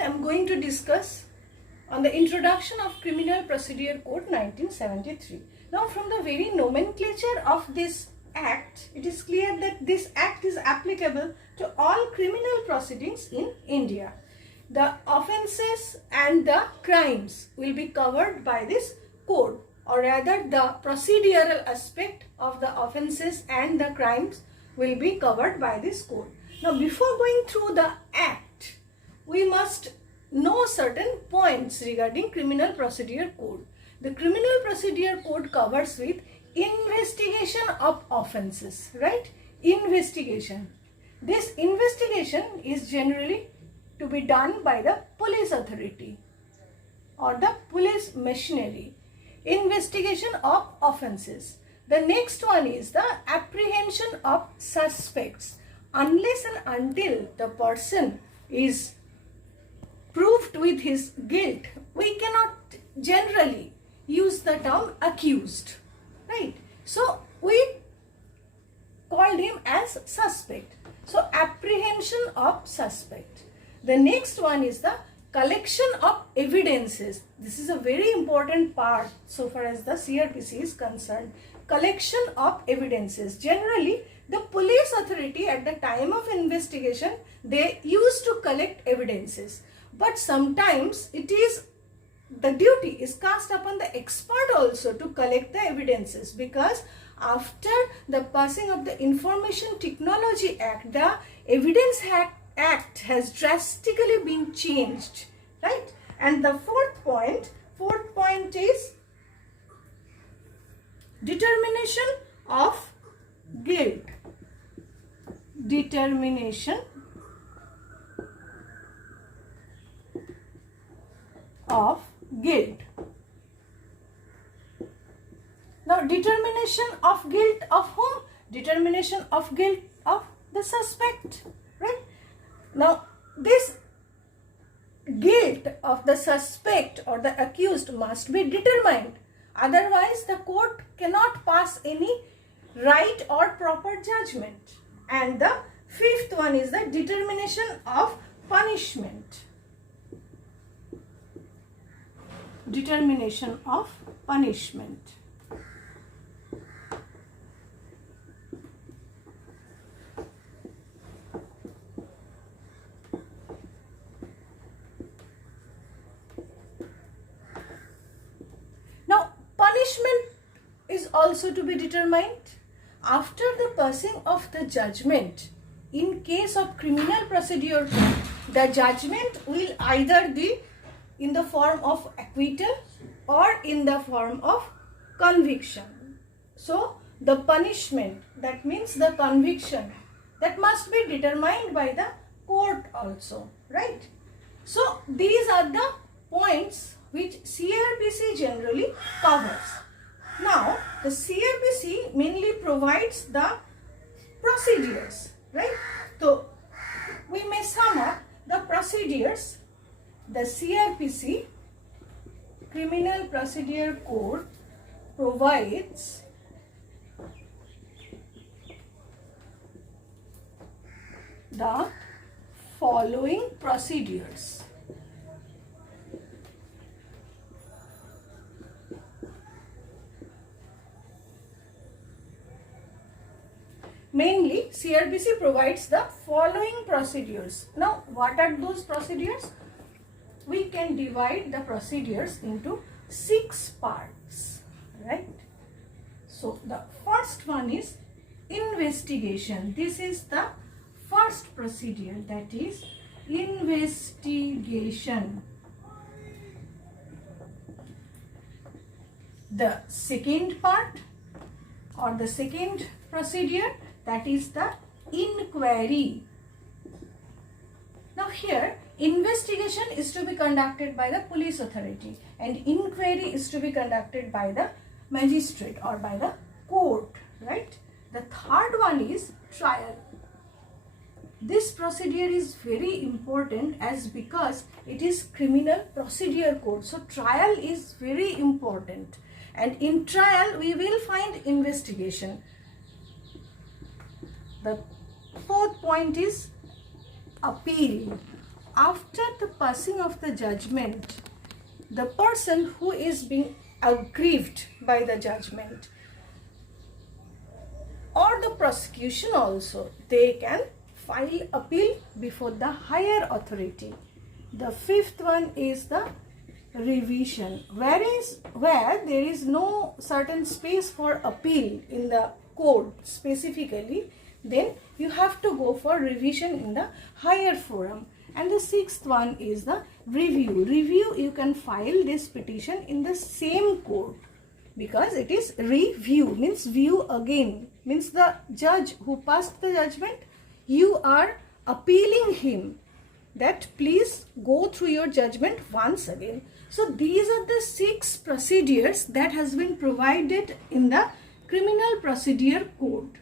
I am going to discuss on the introduction of Criminal Procedure Code 1973. Now, from the very nomenclature of this act, it is clear that this act is applicable to all criminal proceedings in India. The offences and the crimes will be covered by this code, or rather the procedural aspect of the offences and the crimes will be covered by this code. Now, before going through the act, we must know certain points regarding Criminal Procedure Code. The Criminal Procedure Code covers with investigation of offences, right? Investigation. This investigation is generally to be done by the police authority or the police machinery. Investigation of offences. The next one is the apprehension of suspects. Unless and until the person is proved with his guilt, we cannot generally use the term accused, right? So we called him as suspect. So apprehension of suspect. The next one is the collection of evidences. This is a very important part so far as the CRPC is concerned. Collection of evidences. Generally, the police authority at the time of investigation, they used to collect evidences. But sometimes the duty is cast upon the expert also to collect the evidences, because after the passing of the Information Technology Act, the Evidence Act has drastically been changed, right? And the fourth point is determination of guilt. Determination of guilt. Now, determination of guilt of whom? Determination of guilt of the suspect, right? Now, this guilt of the suspect or the accused must be determined. Otherwise, the court cannot pass any right or proper judgment. And the fifth one is the determination of punishment. Determination of punishment. Now, punishment is also to be determined after the passing of the judgment. In case of Criminal Procedure Code, the judgment will either be in the form of acquittal or in the form of conviction. So, the punishment, that means the conviction, that must be determined by the court also, right? So, these are the points which CRPC generally covers. Now, the CRPC mainly provides the procedures, right? So, we may sum up the procedures. The CRPC, Criminal Procedure Code, provides the following procedures. Mainly, CRPC provides the following procedures. Now, what are those procedures? We can divide the procedures into 6 parts, right? So, the first one is investigation. This is the first procedure, that is investigation. The second part or the second procedure, that is the inquiry. Now, here investigation is to be conducted by the police authority and inquiry is to be conducted by the magistrate or by the court, right? The third one is trial. This procedure is very important because it is Criminal Procedure Code. So, trial is very important, and in trial we will find investigation. The fourth point is appeal. after the passing of the judgment, the person who is being aggrieved by the judgment or the prosecution also, they can file appeal before the higher authority. The fifth one is the revision, where there is no certain space for appeal in the code specifically, then you have to go for revision in the higher forum. And the sixth one is the review. Review, you can file this petition in the same court, because it is review, means view again, means the judge who passed the judgment, you are appealing him that please go through your judgment once again. So these are the 6 procedures that has been provided in the Criminal Procedure Code.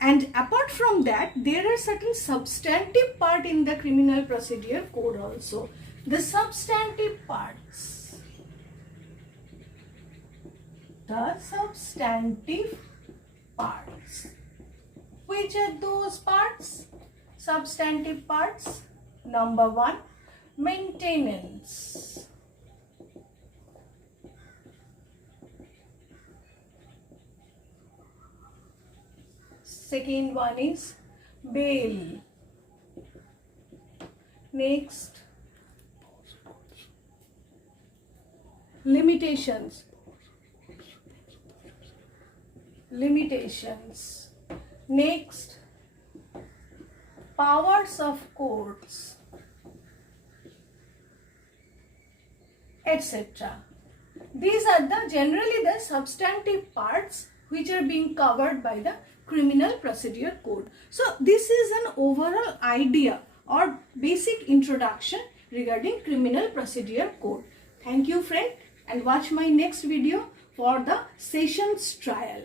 And apart from that, there are certain substantive part in the Criminal Procedure Code also. The substantive parts. The substantive parts. Which are those parts? Substantive parts. Number 1, maintenance. Second one is bail. Next, limitations. Next, powers of courts, etc. These are generally the substantive parts which are being covered by the Criminal Procedure Code. So this is an overall idea or basic introduction regarding Criminal Procedure Code. Thank you friend, and watch my next video for the sessions trial.